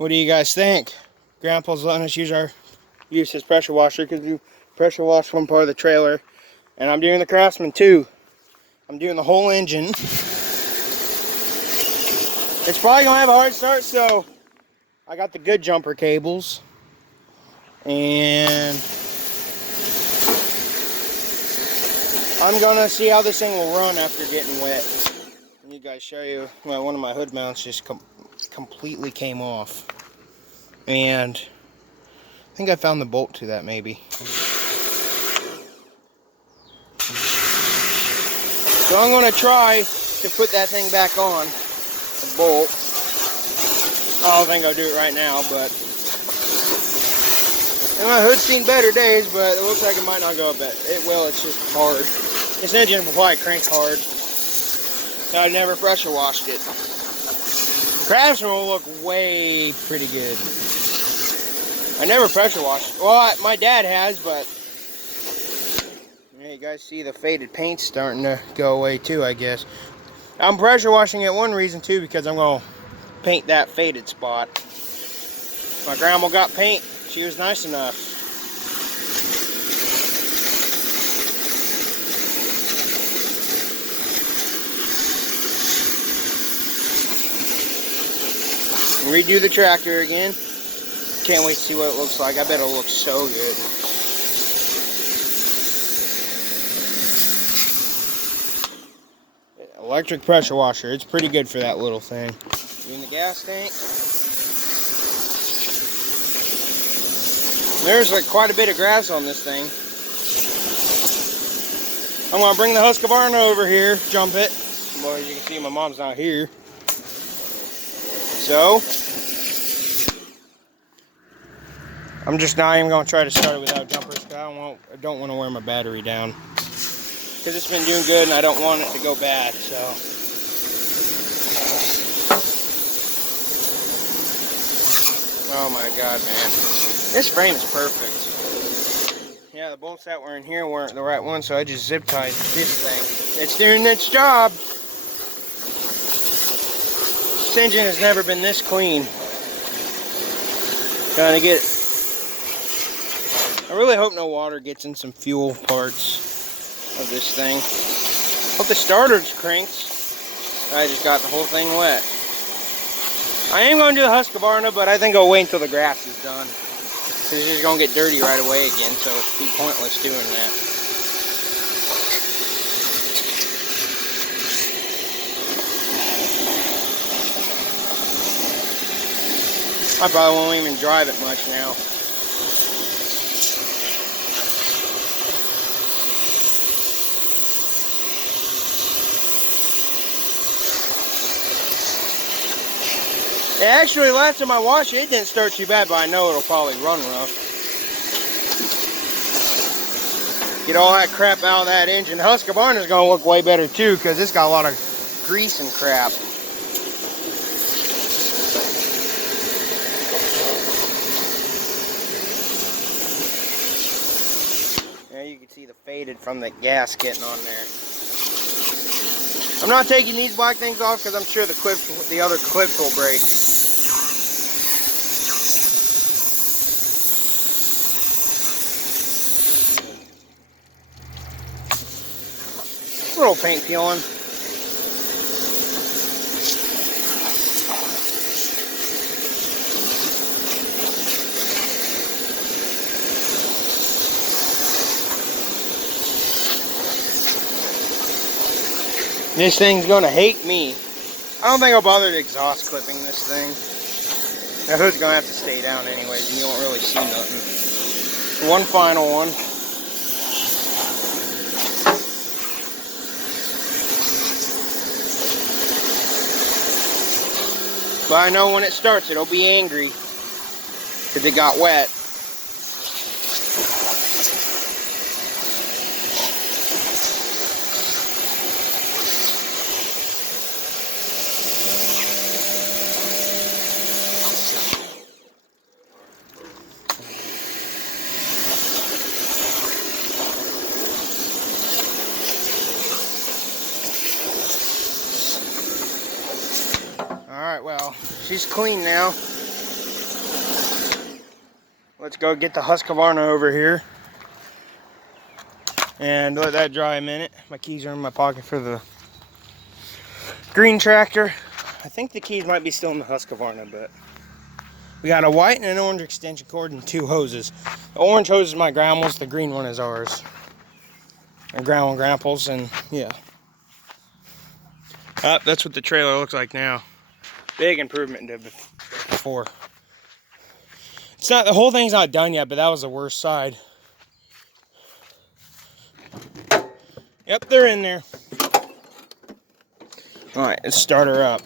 What do you guys think? Grandpa's letting us use his pressure washer because we pressure wash one part of the trailer, and I'm doing the Craftsman too. I'm doing the whole engine. It's probably gonna have a hard start, so I got the good jumper cables, and I'm gonna see how this thing will run after getting wet. And you guys show you, well, one of my hood mounts just completely came off, and I think I found the bolt to that maybe. So I'm gonna try to put that thing back on, the bolt. I don't think I'll do it right now, but and my hood's seen better days, but it looks like it might not go up. It will. It's just hard. This engine will probably crank hard. I've never pressure washed it. Craftsmen will look way pretty good. I never pressure washed. Well, my dad has, but yeah, you guys see the faded paint starting to go away too, I guess. I'm pressure washing it one reason too, because I'm gonna paint that faded spot. My grandma got paint. She was nice enough. Redo the tractor again. Can't wait to see what it looks like. I bet it'll look so good. Electric pressure washer. It's pretty good for that little thing. In the gas tank. There's like quite a bit of grass on this thing. I'm gonna bring the Husqvarna over here, jump it. Well, as you can see, my mom's not here. So I'm just not even gonna try to start it without jumpers because I don't want to wear my battery down. Because it's been doing good and I don't want it to go bad, so. Oh my god, man. This frame is perfect. Yeah, the bolts that were in here weren't the right ones, so I just zip tied this thing. It's doing its job. This engine has never been this clean. Trying to get. I really hope no water gets in some fuel parts of this thing. Hope the starter's cranked. I just got the whole thing wet. I am going to do the Husqvarna, but I think I'll wait until the grass is done. Because it's just going to get dirty right away again, so it'd be pointless doing that. I probably won't even drive it much now. Actually, last time I washed it, it didn't start too bad, but I know it'll probably run rough. Get all that crap out of that engine. The Husqvarna is going to look way better too, because it's got a lot of grease and crap. Yeah, you can see the faded from the gas getting on there. I'm not taking these black things off because I'm sure the other clips will break. A little paint peeling. This thing's gonna hate me. I don't think I'll bother to exhaust clipping this thing. The hood's gonna have to stay down anyways, and you won't really see nothing. One final one. But I know when it starts, it'll be angry because it got wet. Alright, well, she's clean now. let's go get the Husqvarna over here and let that dry a minute. My keys are in my pocket for the green tractor. I think the keys might be still in the Husqvarna, but we got a white and an orange extension cord and 2 hoses. The orange hose is my grandma's, the green one is ours. And grandma and grandpa's, and yeah. That's what the trailer looks like now. Big improvement to before. It's not, the whole thing's not done yet, but that was the worst side. Yep, they're in there. All right, let's start her up.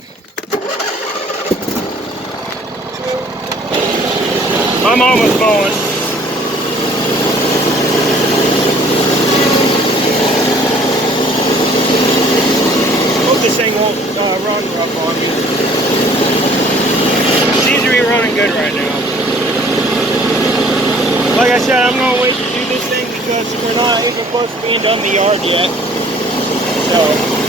I'm almost mowing. Hope this thing won't run rough on you. Seems to be running good right now. Like I said, I'm gonna wait to do this thing because we're not even close to being done the yard yet. So.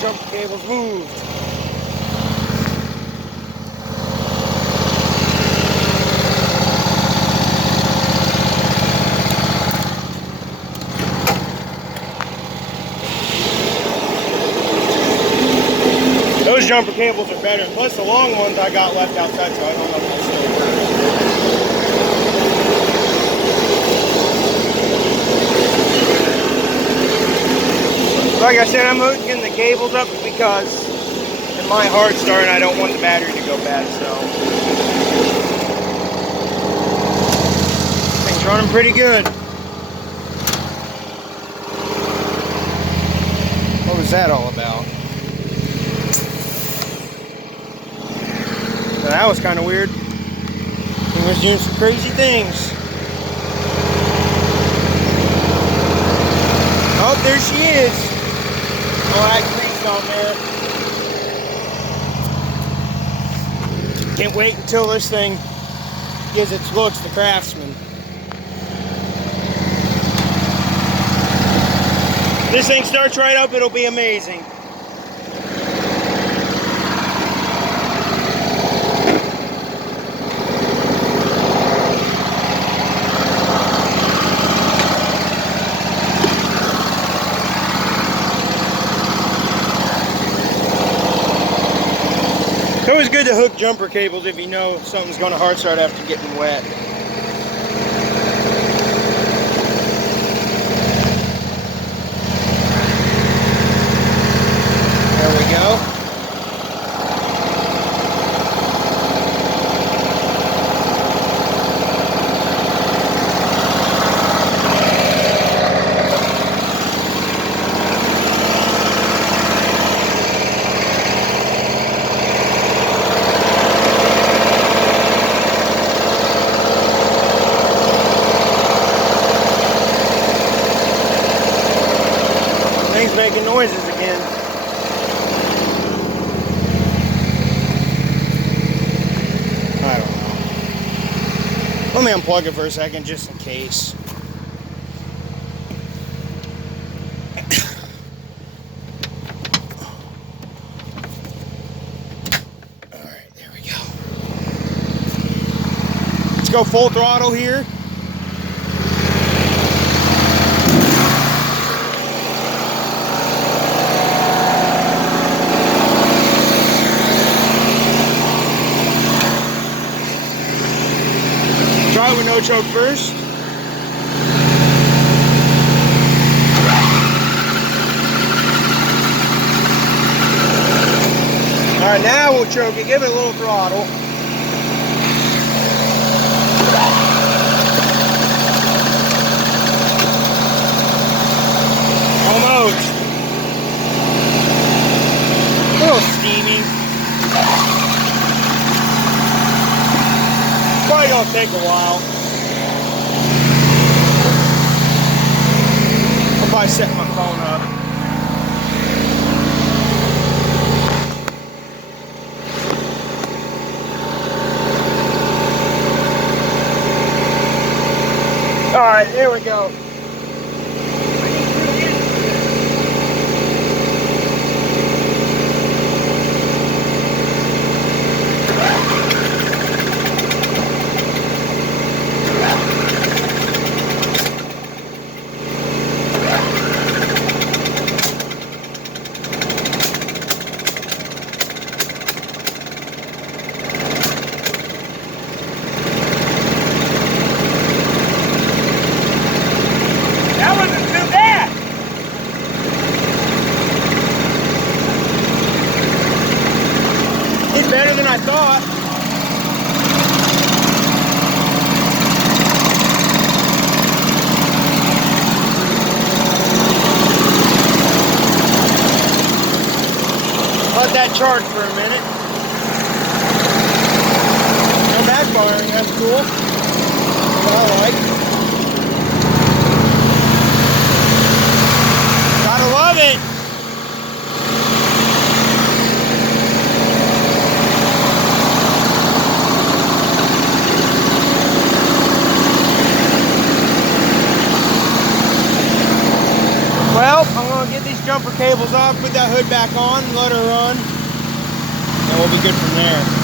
Jump cables moved. Those jumper cables are better. Plus the long ones I got left outside, so I don't know if they'll still work. Like I said, I'm hooking the cables up because in my hard start I don't want the battery to go bad, so thing's running pretty good. What was that all about? So that was kind of weird. He was doing some crazy things. Oh, there she is. Oh, that green's on there. Can't wait until this thing gives its looks to Craftsmen. This thing starts right up, it'll be amazing. It's always good to hook jumper cables if you know something's going to hard start after getting wet. There we go. Thing's making noises again. I don't know. Let me unplug it for a second just in case. Alright, there we go. Let's go full throttle here. Try it with no choke first. Alright, now we'll choke it. Give it a little throttle. Almost. A little steamy. Probably gonna take a while. I'll probably set my phone up. Alright, there we go. that charge for a minute. No backfiring, that's cool. What I like. Gotta love it. Well, I'm going to get these jumper cables off, put that hood back on, and let her run, and we'll be good from there.